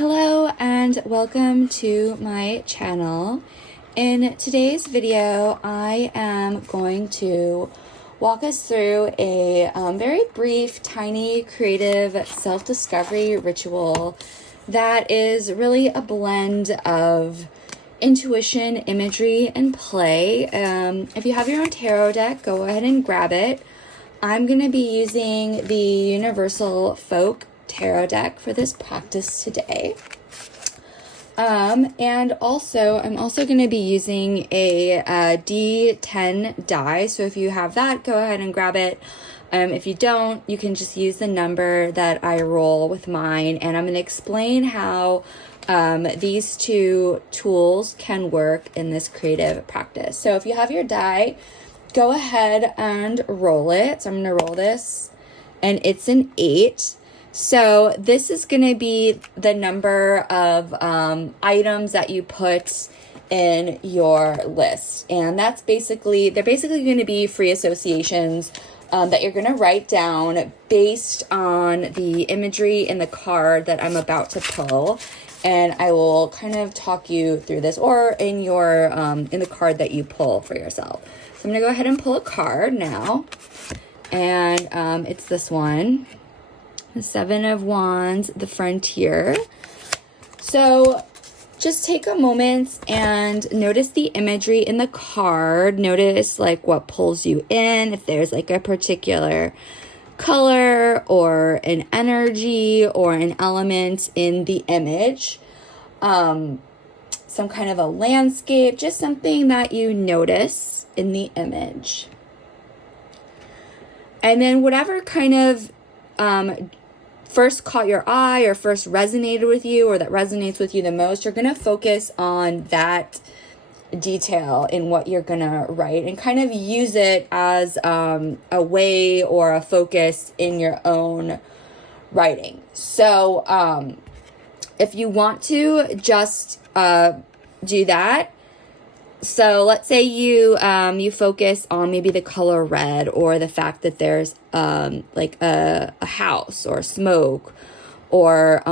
Hello and welcome to my channel. In today's video, I am going to walk us through a very brief, tiny, creative self-discovery ritual that is really a blend of intuition, imagery, and play. If you have your own tarot deck, go ahead and grab it. I'm going to be using the Universal Folk Tarot deck for this practice today. And also, I'm also going to be using a D10 die. So if you have that, go ahead and grab it. If you don't, you can just use the number that I roll with mine. And I'm going to explain how these two tools can work in this creative practice. So if you have your die, go ahead and roll it. So I'm going to roll this, and it's an 8. So this is going to be the number of items that you put in your list. And they're basically going to be free associations that you're going to write down based on the imagery in the card that I'm about to pull. And I will kind of talk you through this, or in your in the card that you pull for yourself. So I'm going to go ahead and pull a card now. And it's this one. The 7 of Wands, the Frontier. So just take a moment and notice the imagery in the card. Notice like what pulls you in, if there's like a particular color or an energy or an element in the image. Some kind of a landscape, just something that you notice in the image. And then whatever kind of first caught your eye or first resonated with you, or that resonates with you the most, you're going to focus on that detail in what you're going to write and kind of use it as a way or a focus in your own writing. So if you want to just do that. So let's say you focus on maybe the color red, or the fact that there's like a house or smoke, or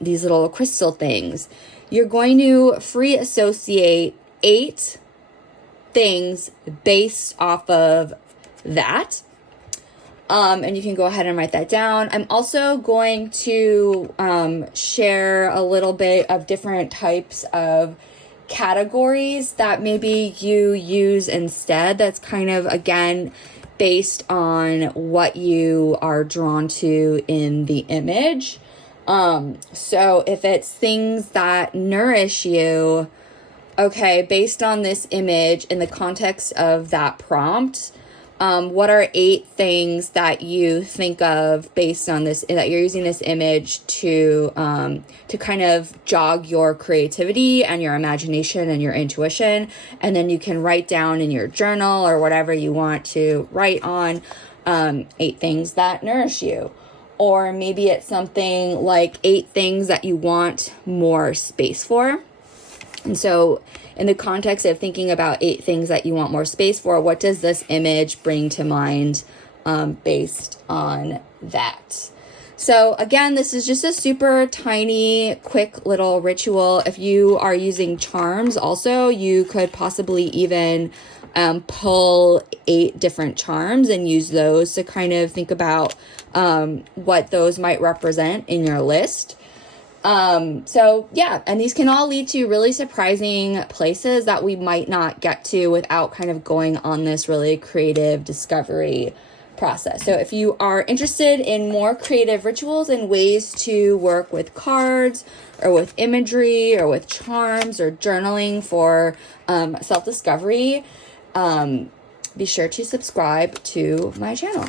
these little crystal things. You're going to free associate 8 things based off of that. And you can go ahead and write that down. I'm also going to share a little bit of different types of categories that maybe you use instead. That's kind of, again, based on what you are drawn to in the image. So if it's things that nourish you, okay, based on this image in the context of that prompt, what are 8 things that you think of based on this, that you're using this image to kind of jog your creativity and your imagination and your intuition? And then you can write down in your journal or whatever you want to write on 8 things that nourish you. Or maybe it's something like 8 things that you want more space for. And so in the context of thinking about 8 things that you want more space for, what does this image bring to mind based on that? So again, this is just a super tiny, quick little ritual. If you are using charms also, you could possibly even pull 8 different charms and use those to kind of think about what those might represent in your list. So yeah, and these can all lead to really surprising places that we might not get to without kind of going on this really creative discovery process. So if you are interested in more creative rituals and ways to work with cards or with imagery or with charms or journaling for self-discovery, be sure to subscribe to my channel.